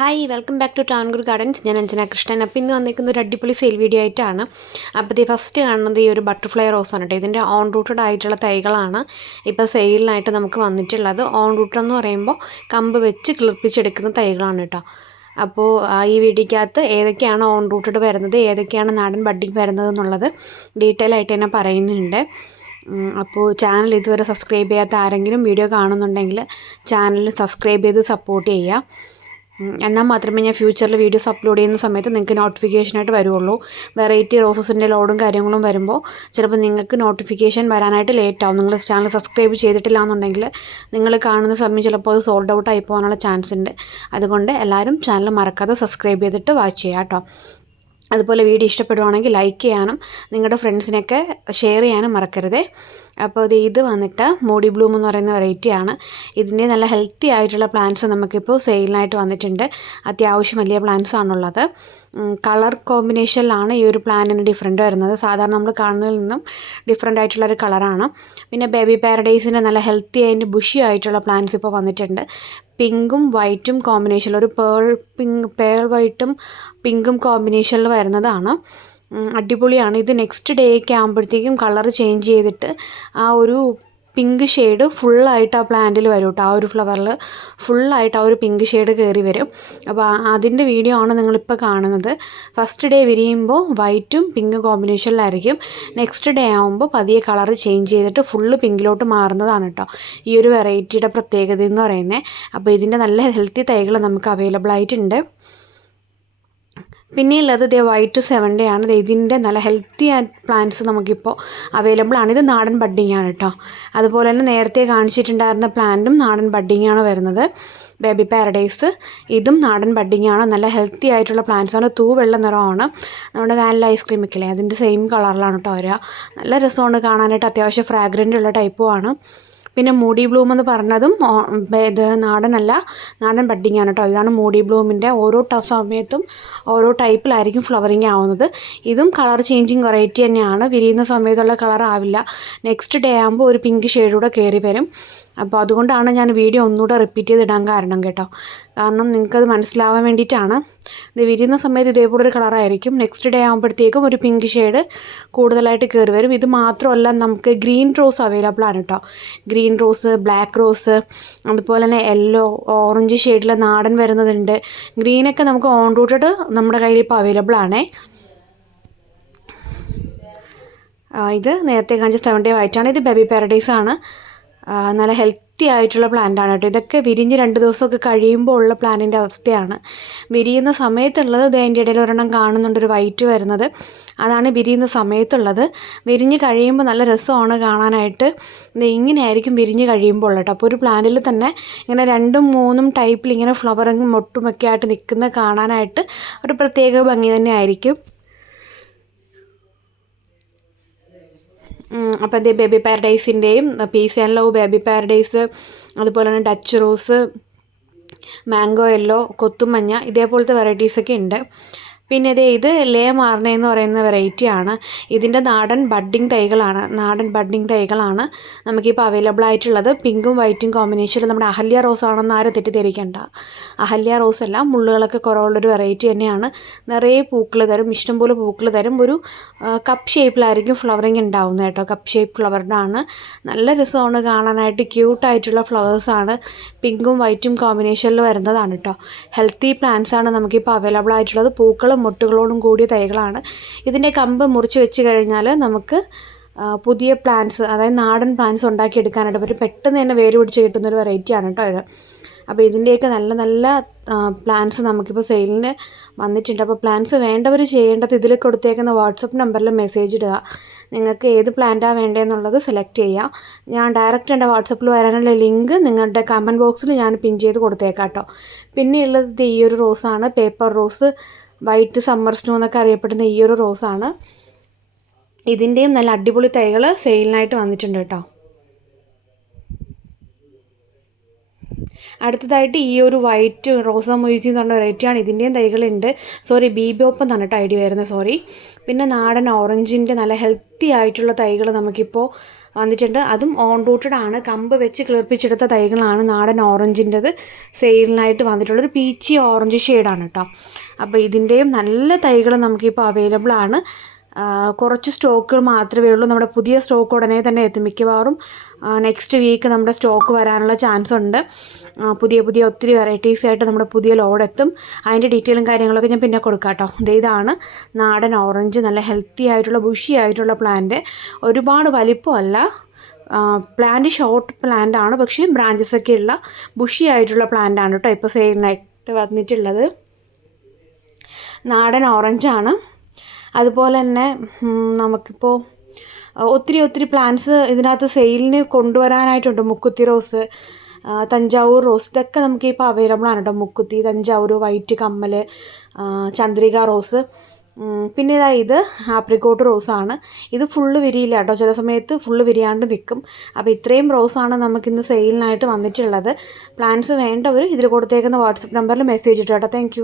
Hi welcome back to Tangoor Gardens. ഞാൻ അഞ്ജന കൃഷ്ണൻ. അപ്പോൾ ഇന്ന് വന്നിരിക്കുന്ന ഒരു അടിപൊളി സെയിൽ വീഡിയോ ആയിട്ടാണ്. അപ്പോൾ ഇത് ഫസ്റ്റ് കാണുന്നത് ഈ ഒരു ബട്ടർഫ്ലൈ റോസാണ് കേട്ടോ. ഇതിൻ്റെ ഓൺ റൂട്ടഡ് ആയിട്ടുള്ള തൈകളാണ് ഇപ്പോൾ സെയിലിനായിട്ട് നമുക്ക് വന്നിട്ടുള്ളത്. ഓൺ റൂട്ടഡ് എന്ന് പറയുമ്പോൾ കമ്പ് വെച്ച് കിളിർപ്പിച്ചെടുക്കുന്ന തൈകളാണ് കേട്ടോ. അപ്പോൾ ഈ വീഡിയോക്കകത്ത് ഏതൊക്കെയാണ് ഓൺ റൂട്ടഡ് വരുന്നത്, ഏതൊക്കെയാണ് നാടൻ ബഡ്ഡിങ് വരുന്നത് എന്നുള്ളത് ഡീറ്റെയിൽ ആയിട്ട് തന്നെ പറയുന്നുണ്ട്. അപ്പോൾ ചാനൽ ഇതുവരെ സബ്സ്ക്രൈബ് ചെയ്യാത്ത ആരെങ്കിലും വീഡിയോ കാണുന്നുണ്ടെങ്കിൽ ചാനൽ സബ്സ്ക്രൈബ് ചെയ്ത് സപ്പോർട്ട് ചെയ്യുക. എന്നാൽ മാത്രമേ ഞാൻ ഫ്യൂച്ചറിൽ വീഡിയോസ് അപ്ലോഡ് ചെയ്യുന്ന സമയത്ത് നിങ്ങൾക്ക് നോട്ടിഫിക്കേഷനായിട്ട് വരുള്ളൂ. വെറൈറ്റി റോസസിൻ്റെ ലോഡും കാര്യങ്ങളും വരുമ്പോൾ ചിലപ്പോൾ നിങ്ങൾക്ക് നോട്ടിഫിക്കേഷൻ വരാനായിട്ട് ലേറ്റ് ആവും. നിങ്ങൾ ചാനൽ സബ്സ്ക്രൈബ് ചെയ്തിട്ടില്ല എന്നുണ്ടെങ്കിൽ നിങ്ങൾ കാണുന്ന സമയം ചിലപ്പോൾ അത് സോൾഡ് ഔട്ട് ആയി പോകാനുള്ള ചാൻസ് ഉണ്ട്. അതുകൊണ്ട് എല്ലാവരും ചാനൽ മറക്കാതെ സബ്സ്ക്രൈബ് ചെയ്തിട്ട് വാച്ച് ചെയ്യാം കേട്ടോ. അതുപോലെ വീഡിയോ ഇഷ്ടപ്പെടുവാണെങ്കിൽ ലൈക്ക് ചെയ്യാനും നിങ്ങളുടെ ഫ്രണ്ട്സിനൊക്കെ ഷെയർ ചെയ്യാനും മറക്കരുതേ. അപ്പോൾ ഇത് വന്നിട്ട് മോഡി ബ്ലൂം എന്ന് പറയുന്ന വെറൈറ്റിയാണ്. ഇതിൻ്റെ നല്ല ഹെൽത്തി ആയിട്ടുള്ള പ്ലാന്റ്സ് നമുക്കിപ്പോൾ സെയിലിനായിട്ട് വന്നിട്ടുണ്ട്. അത്യാവശ്യം വലിയ പ്ലാന്റ്സ് ആണുള്ളത്. കളർ കോമ്പിനേഷനിലാണ് ഈ ഒരു പ്ലാന്റിന് ഡിഫറൻറ്റ് വരുന്നത്. സാധാരണ നമ്മൾ കാണുന്നതിൽ നിന്നും ഡിഫറൻ്റ് ആയിട്ടുള്ളൊരു കളറാണ്. പിന്നെ ബേബി പാരഡൈസിൻ്റെ നല്ല ഹെൽത്തി ആയിട്ട് ബുഷി ആയിട്ടുള്ള പ്ലാന്റ്സ് ഇപ്പോൾ വന്നിട്ടുണ്ട്. പിങ്കും വൈറ്റും കോമ്പിനേഷനിൽ ഒരു പേൾ വൈറ്റും പിങ്കും കോമ്പിനേഷനിൽ വരുന്നതാണ്. അടിപൊളിയാണ്. ഇത് നെക്സ്റ്റ് ഡേ ഒക്കെ ആകുമ്പോഴത്തേക്കും കളർ ചേഞ്ച് ചെയ്തിട്ട് ആ ഒരു പിങ്ക് ഷെയ്ഡ് ഫുള്ളായിട്ട് ആ പ്ലാന്റിൽ വരും കേട്ടോ. ആ ഒരു ഫ്ലവറിൽ ഫുള്ളായിട്ട് ആ ഒരു പിങ്ക് ഷെയ്ഡ് കയറി വരും. അപ്പോൾ അതിൻ്റെ വീഡിയോ ആണ് നിങ്ങളിപ്പോൾ കാണുന്നത്. ഫസ്റ്റ് ഡേ വിരിയുമ്പോൾ വൈറ്റും പിങ്ക് കോമ്പിനേഷനിലായിരിക്കും. നെക്സ്റ്റ് ഡേ ആകുമ്പോൾ പതിയെ കളർ ചേഞ്ച് ചെയ്തിട്ട് ഫുള്ള് പിങ്കിലോട്ട് മാറുന്നതാണ് കേട്ടോ ഈ ഒരു വെറൈറ്റിയുടെ പ്രത്യേകത എന്ന് പറയുന്നത്. അപ്പോൾ ഇതിൻ്റെ നല്ല ഹെൽത്തി തൈകൾ നമുക്ക് അവൈലബിൾ ആയിട്ടുണ്ട്. പിന്നെയുള്ളത് വൈറ്റ് 7 ആണ്. ഇതിൻ്റെ നല്ല ഹെൽത്തി പ്ലാന്റ്സ് നമുക്കിപ്പോൾ അവൈലബിൾ ആണ്. ഇത് നാടൻ ബഡ്ഡിങ് ആണ് കേട്ടോ. അതുപോലെ തന്നെ നേരത്തെ കാണിച്ചിട്ടുണ്ടായിരുന്ന പ്ലാന്റും നാടൻ ബഡ്ഡിങ് ആണ് വരുന്നത്. ബേബി പാരഡൈസ് ഇതും നാടൻ ബഡ്ഡിങ് ആണ്. നല്ല ഹെൽത്തി ആയിട്ടുള്ള പ്ലാന്റ്സ് ആണ്. തൂവെള്ള നിറമാണ്. നമ്മുടെ വാനില ഐസ്ക്രീം ഒക്കെ ഇല്ലേ അതിൻ്റെ സെയിം കളറിലാണ് കേട്ടോ വരിക. നല്ല രസമാണ് കാണാനായിട്ട്. അത്യാവശ്യം ഫ്രാഗ്രൻ്റ് ഉള്ള ടൈപ്പുമാണ്. പിന്നെ മൂഡി ബ്ലൂം എന്ന് പറഞ്ഞതും ഇത് നാടനല്ല, നാടൻ ബഡ്ഡിങ് ആണ് കേട്ടോ. ഇതാണ് മൂഡി ബ്ലൂമിൻ്റെ. ഓരോ സമയത്തും ഓരോ ടൈപ്പിലായിരിക്കും ഫ്ലവറിങ് ആവുന്നത്. ഇതും കളർ ചേഞ്ചിങ് വെറൈറ്റി തന്നെയാണ്. വിരിയുന്ന സമയത്തുള്ള കളർ ആവില്ല. നെക്സ്റ്റ് ഡേ ആകുമ്പോൾ ഒരു പിങ്ക് ഷെയ്ഡൂടെ കയറി വരും. അപ്പോൾ അതുകൊണ്ടാണ് ഞാൻ വീഡിയോ ഒന്നുകൂടെ റിപ്പീറ്റ് ചെയ്തിടാൻ കാരണം കേട്ടോ. കാരണം നിങ്ങൾക്കത് മനസ്സിലാവാൻ വേണ്ടിയിട്ടാണ്. ഇത് വിരിയുന്ന സമയത്ത് ഇതേപോലൊരു കളറായിരിക്കും. നെക്സ്റ്റ് ഡേ ആകുമ്പോഴത്തേക്കും ഒരു പിങ്ക് ഷെയ്ഡ് കൂടുതലായിട്ട് കയറി വരും. ഇത് മാത്രമല്ല നമുക്ക് ഗ്രീൻ റോസ് അവൈലബിൾ ആണ് കേട്ടോ. ഗ്രീൻ റോസ്, ബ്ലാക്ക് റോസ്, അതുപോലെ തന്നെ യെല്ലോ, ഓറഞ്ച് ഷെയ്ഡിൽ നാടൻ വരുന്നതുണ്ട്. ഗ്രീനൊക്കെ നമുക്ക് ഓൺ റൂട്ടഡ് നമ്മുടെ കയ്യിൽ ഇപ്പോൾ അവൈലബിൾ ആണേ. ഇത് നേരത്തെ കാണിച്ച 7 ഡേ വൈറ്റാണ്. ഇത് ബേബി പാരഡൈസ് ആണ്. നല്ല ഹെൽത്തി ആയിട്ടുള്ള പ്ലാന്റാണ് കേട്ടോ. ഇതൊക്കെ വിരിഞ്ഞ് 2 ദിവസമൊക്കെ കഴിയുമ്പോൾ ഉള്ള പ്ലാന്റിൻ്റെ അവസ്ഥയാണ്. വിരിയുന്ന സമയത്തുള്ളത് അതിൻ്റെ ഇടയിൽ ഒരെണ്ണം കാണുന്നുണ്ട്, ഒരു വൈറ്റ് വരുന്നത്. അതാണ് വിരിയുന്ന സമയത്തുള്ളത്. വിരിഞ്ഞ് കഴിയുമ്പോൾ നല്ല രസമാണ് കാണാനായിട്ട്. ഇങ്ങനെയായിരിക്കും വിരിഞ്ഞ് കഴിയുമ്പോൾ കേട്ടോ. അപ്പോൾ ഒരു പ്ലാന്റിൽ തന്നെ ഇങ്ങനെ 2ഉം 3ഉം ടൈപ്പിൽ ഇങ്ങനെ ഫ്ലവറിങ്ങും മൊട്ടുമൊക്കെ ആയിട്ട് നിൽക്കുന്ന കാണാനായിട്ട് ഒരു പ്രത്യേക ഭംഗി തന്നെ ആയിരിക്കും. അപ്പോൾ ഇത് ബേബി പാരഡൈസിൻ്റെയും peace and love baby paradise, അതുപോലെ തന്നെ ഡച്ച് റോസ്, മാംഗോ യെല്ലോ, കൊത്തുമഞ്ഞ, ഇതേപോലത്തെ വെറൈറ്റീസൊക്കെ ഉണ്ട്. പിന്നെ ഇത് ലേ മാർണ എന്ന് പറയുന്ന വെറൈറ്റിയാണ്. ഇതിൻ്റെ നാടൻ ബഡ്ഡിങ് തൈകളാണ് നമുക്കിപ്പോൾ അവൈലബിൾ ആയിട്ടുള്ളത്. പിങ്കും വൈറ്റും കോമ്പിനേഷനിൽ നമ്മുടെ അഹല്യ റോസ് ആണെന്ന് ആരും തെറ്റിദ്ധരിക്കേണ്ട. അഹല്യ റോസ് അല്ല, മുള്ളുകളൊക്കെ കുറവുള്ളൊരു വെറൈറ്റി തന്നെയാണ്. നിറയെ പൂക്കൾ തരും, ഇഷ്ടംപോലെ പൂക്കൾ തരും. ഒരു കപ്പ് ഷേപ്പിലായിരിക്കും ഫ്ലവറിങ് ഉണ്ടാവുന്നത് കേട്ടോ. കപ്പ് ഷേപ്പ് ഫ്ലവറിനാണ്. നല്ല രസമാണ് കാണാനായിട്ട്. ക്യൂട്ടായിട്ടുള്ള ഫ്ലവേഴ്സാണ്. പിങ്കും വൈറ്റും കോമ്പിനേഷനിൽ വരുന്നതാണ് കേട്ടോ. ഹെൽത്തി പ്ലാന്റ്സ് ആണ് നമുക്കിപ്പോൾ അവൈലബിൾ ആയിട്ടുള്ളത്. പൂക്കളും മൊട്ടുകളോടും കൂടിയ തൈകളാണ്. ഇതിൻ്റെ കമ്പ് മുറിച്ച് വെച്ച് കഴിഞ്ഞാൽ നമുക്ക് പുതിയ പ്ലാന്റ്സ്, അതായത് നാടൻ പ്ലാന്റ്സ് ഉണ്ടാക്കിയെടുക്കാനായിട്ട് പറ്റും. പെട്ടെന്ന് തന്നെ വേര് പിടിച്ച് കിട്ടുന്നൊരു വെറൈറ്റിയാണ് കേട്ടോ ഇത്. അപ്പോൾ ഇതിൻ്റെയൊക്കെ നല്ല നല്ല പ്ലാന്റ്സ് നമുക്കിപ്പോൾ സെയിലിന് വന്നിട്ടുണ്ട്. അപ്പോൾ പ്ലാന്റ്സ് വേണ്ടവർ ചെയ്യേണ്ടത് ഇതിൽ കൊടുത്തേക്കുന്ന വാട്സപ്പ് നമ്പറിൽ മെസ്സേജ് ഇടുക. നിങ്ങൾക്ക് ഏത് പ്ലാന്റാണ് വേണ്ടതെന്നുള്ളത് സെലക്ട് ചെയ്യാം. ഞാൻ ഡയറക്റ്റ് എൻ്റെ വാട്സപ്പിൽ വരാനുള്ള ലിങ്ക് നിങ്ങളുടെ കമൻറ്റ് ബോക്സിൽ ഞാൻ പിൻ ചെയ്ത് കൊടുത്തേക്കാം കേട്ടോ. പിന്നെയുള്ളത് ഈ ഒരു റോസാണ്, paper rose, white summer snow എന്നൊക്കെ അറിയപ്പെടുന്ന ഈ ഒരു റോസാണ്. ഇതിൻ്റെയും നല്ല അടിപൊളി തൈകൾ സെയിലിനായിട്ട് വന്നിട്ടുണ്ട് കേട്ടോ. അടുത്തതായിട്ട് ഈ ഒരു വൈറ്റ് റോസാ മൊയ്സി എന്ന് പറഞ്ഞ വെറൈറ്റിയാണ്. ഇതിൻ്റെയും തൈകളുണ്ട്. ബീബോപ്പ് എന്നാണ് കേട്ടോ ഐഡിയ വരുന്നത്. പിന്നെ നാടൻ ഓറഞ്ചിൻ്റെ നല്ല ഹെൽത്തി ആയിട്ടുള്ള തൈകൾ നമുക്കിപ്പോൾ വന്നിട്ടുണ്ട്. അതും ഓൺ റൂട്ടഡ് ആണ്, കമ്പ് വെച്ച് കിളിർപ്പിച്ചെടുത്ത തൈകളാണ്. നാടൻ ഓറഞ്ചിൻ്റെത് സെയിലിനായിട്ട് വന്നിട്ടുള്ളൊരു പീച്ചി ഓറഞ്ച് ഷെയ്ഡാണ് കേട്ടോ. അപ്പോൾ ഇതിൻ്റെയും നല്ല തൈകൾ നമുക്കിപ്പോൾ അവൈലബിൾ ആണ്. കുറച്ച് സ്റ്റോക്കുകൾ മാത്രമേ ഉള്ളൂ. നമ്മുടെ പുതിയ സ്റ്റോക്ക് ഉടനെ തന്നെ എത്തും. മിക്കവാറും നെക്സ്റ്റ് വീക്ക് നമ്മുടെ സ്റ്റോക്ക് വരാനുള്ള ചാൻസ് ഉണ്ട്. പുതിയ ഒത്തിരി വെറൈറ്റീസ് ആയിട്ട് നമ്മുടെ പുതിയ ലോഡ് എത്തും. അതിൻ്റെ ഡീറ്റെയിലും കാര്യങ്ങളൊക്കെ ഞാൻ പിന്നെ കൊടുക്കാം കേട്ടോ. ഇതാണ് നാടൻ ഓറഞ്ച്, നല്ല ഹെൽത്തി ആയിട്ടുള്ള ബുഷി ആയിട്ടുള്ള പ്ലാന്റ്. ഒരുപാട് വലിപ്പമല്ല, പ്ലാന്റ് ഷോർട്ട് പ്ലാന്റ് ആണ്, പക്ഷേ ബ്രാഞ്ചസ് ഒക്കെ ഉള്ള ബുഷി ആയിട്ടുള്ള പ്ലാന്റ് ആണ് കേട്ടോ ഇപ്പോൾ സെയിലിനായിട്ട് വന്നിട്ടുള്ളത്. നാടൻ ഓറഞ്ചാണ്. അതുപോലെ തന്നെ നമുക്കിപ്പോൾ ഒത്തിരി പ്ലാന്റ്സ് ഇതിനകത്ത് സെയിലിന് കൊണ്ടുവരാനായിട്ടുണ്ട്. മുക്കുത്തി റോസ്, തഞ്ചാവൂർ റോസ്, ഇതൊക്കെ നമുക്കിപ്പോൾ അവൈലബിൾ ആണ് കേട്ടോ. മുക്കുത്തി, തഞ്ചാവൂർ, വൈറ്റ് കമ്മൽ, ചന്ദ്രിക റോസ്. പിന്നെ ഇത് ആപ്രിക്കോട്ട് റോസാണ്. ഇത് ഫുള്ള് വിരിയില്ല കേട്ടോ, ചില സമയത്ത് ഫുള്ള് വിരിയാണ്ട് നിൽക്കും. അപ്പോൾ ഇത്രയും റോസാണ് നമുക്കിന്ന് സെയിലിനായിട്ട് വന്നിട്ടുള്ളത്. പ്ലാന്റ്സ് വേണ്ടവർ ഇതിൽ കൊടുത്തേക്കുന്ന വാട്സപ്പ് നമ്പറിൽ മെസ്സേജ് ഇട്ടോ കേട്ടോ. താങ്ക്